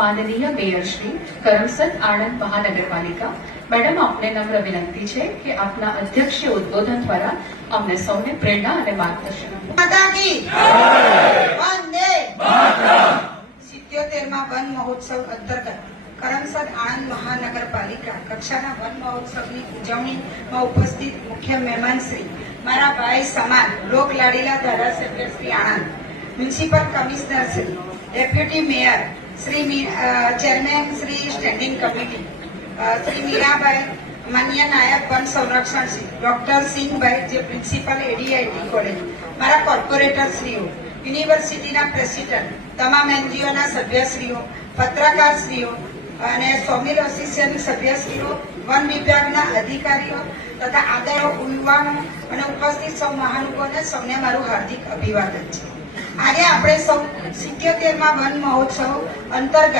माननीय मेयर श्री करमसद आणंद महानगरपालिका मैडम आपने नम्र विनंती है कि अपना अध्यक्षीय उद्बोधन द्वारा अमने सौने प्रेरणा और मार्गदर्शन वन महोत्सव अंतर्गत करमसद आणंद महानगरपालिका कक्षाना वन महोत्सवनी उजवણીમાં ઉપસ્થિત મુખ્ય મહેમાન શ્રી મારા ભાઈ સમાન લોકલાડીલા ધારાસભ્ય Shri Anand, municipal commissioner Shri, deputy mayor Shri, chairman Shri standing committee Shri Mirabhai, માન્ય નાયબ વન સંરક્ષણ શ્રી ડોક્ટર સિંહભાઈ જે પ્રિન્સિપલ એડીઆઈટી કોલેજ, મારા કોર્પોરેટર શ્રીઓ, યુનિવર્સિટીના પ્રેસિડેન્ટ, તમામ એનજીઓના સભ્યશ્રીઓ, પત્રકારશ્રીઓ અને સોમિલ એસોસિએશન સભ્યશ્રીઓ, વન વિભાગના અધિકારીઓ તથા આદરો યુવાનો અને ઉપસ્થિત સૌ મહાનુભાવોને સૌને મારું હાર્દિક અભિવાદન છે. આજે આપણે સૌ 77મા વન મહોત્સવ અંતર્ગત